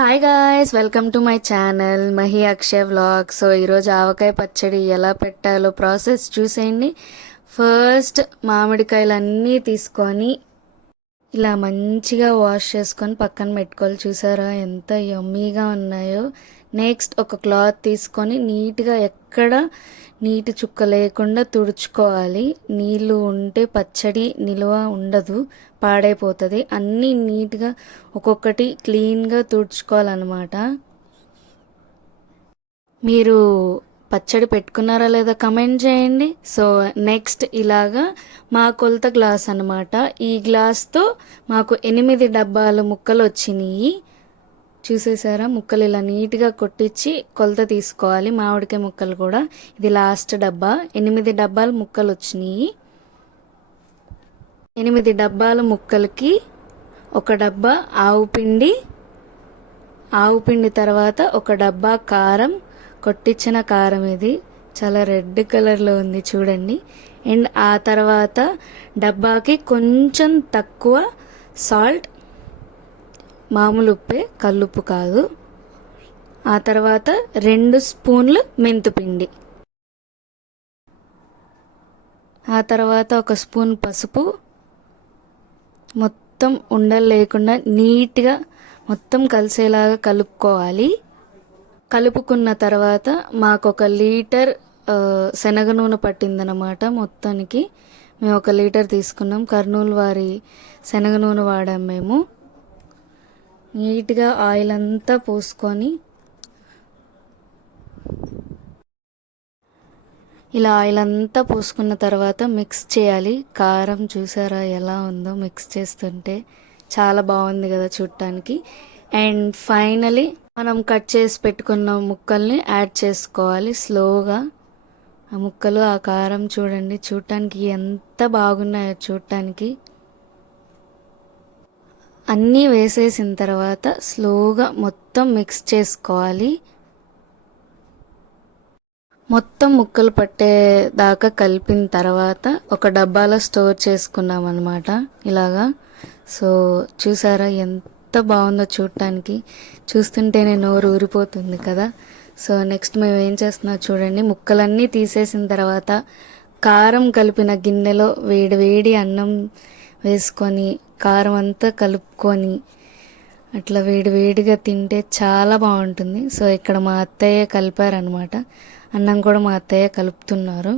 Hi guys, welcome to my channel Mahi Akshay vlog. So ఈరోజు ఆవకాయ పచ్చడి ఎలా పెట్టాలో ప్రాసెస్ చూసేయండి. ఫస్ట్ మామిడికాయలు అన్నీ తీసుకొని ఇలా మంచిగా వాష్ చేసుకొని పక్కన పెట్టుకోవాలి. చూసారా ఎంత యమ్మీగా ఉన్నాయో. నెక్స్ట్ ఒక క్లాత్ తీసుకొని నీట్గా ఎక్కడ నీటి చుక్క లేకుండా తుడుచుకోవాలి. నీళ్ళు ఉంటే పచ్చడి నిలువ ఉండదు, పాడైపోతుంది. అన్నీ నీట్గా ఒక్కొక్కటి క్లీన్గా తుడుచుకోవాలన్నమాట. మీరు పచ్చడి పెట్టుకున్నారా లేదా కమెంట్ చేయండి. సో నెక్స్ట్ ఇలాగా మా కొలత గ్లాస్ అనమాట. ఈ గ్లాస్తో మాకు 8 డబ్బాలు ముక్కలు వచ్చినాయి. చూసేసారా, ముక్కలు ఇలా నీట్గా కొట్టించి కొలత తీసుకోవాలి. మామిడికాయ ముక్కలు కూడా. ఇది లాస్ట్ డబ్బా. 8 డబ్బాలు ముక్కలు వచ్చినాయి. 8 డబ్బాల ముక్కలకి ఒక డబ్బా ఆవు పిండి తర్వాత ఒక డబ్బా కారం, కొట్టించిన కారం. ఇది చాలా రెడ్ కలర్లో ఉంది చూడండి. అండ్ ఆ తర్వాత డబ్బాకి కొంచెం తక్కువ సాల్ట్, మామూలు ఉప్పే, కల్లుప్పు కాదు. ఆ తర్వాత 2 స్పూన్లు మెంతుపిండి, ఆ తర్వాత 1 స్పూన్ పసుపు. మొత్తం ఉండలు లేకుండా నీట్గా మొత్తం కలిసేలాగా కలుపుకోవాలి. కలుపుకున్న తర్వాత మాకు 1 లీటర్ శనగ నూనె పట్టిందనమాట. మొత్తానికి మేము 1 లీటర్ తీసుకున్నాం. కర్నూలు వారి శనగ నూనె వాడాం మేము. నీట్గా ఆయిల్ అంతా పోసుకొని ఇలా ఆయిల్ అంతా పోసుకున్న తర్వాత మిక్స్ చేయాలి. కారం చూసారా ఎలా ఉందో, మిక్స్ చేస్తుంటే చాలా బాగుంది కదా చూడటానికి. అండ్ ఫైనలీ మనం కట్ చేసి పెట్టుకున్న ముక్కల్ని యాడ్ చేసుకోవాలి స్లోగా. ఆ ముక్కలు, ఆ కారం చూడండి చూడటానికి ఎంత బాగున్నాయో చూడటానికి. అన్నీ వేసేసిన తర్వాత స్లోగా మొత్తం మిక్స్ చేసుకోవాలి. మొత్తం ముక్కలు పట్టేదాకా కలిపిన తర్వాత ఒక డబ్బాలో స్టోర్ చేసుకున్నాం అనమాట ఇలాగా. సో చూసారా ఎంత బాగుందో చూడటానికి. చూస్తుంటేనే నోరు ఊరిపోతుంది కదా. సో నెక్స్ట్ మేము ఏం చేస్తున్నాం చూడండి. ముక్కలన్నీ తీసేసిన తర్వాత కారం కలిపిన గిన్నెలో వేడి వేడి అన్నం వేసుకొని కారం అంతా కలుపుకొని అట్లా వేడి వేడిగా తింటే చాలా బాగుంటుంది. సో ఇక్కడ మా అత్తయ్య కలిపారనమాట. అన్నం కూడా మా అత్తయ్య కలుపుతున్నారు.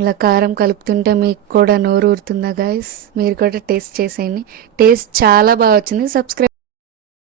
ఇలా కారం కలుపుతుంటే మీకు కూడా నోరు ఊరుతుందా గాయస్? మీరు కూడా టేస్ట్ చేసేయండి. టేస్ట్ చాలా బాగా వచ్చింది. సబ్స్క్రైబ్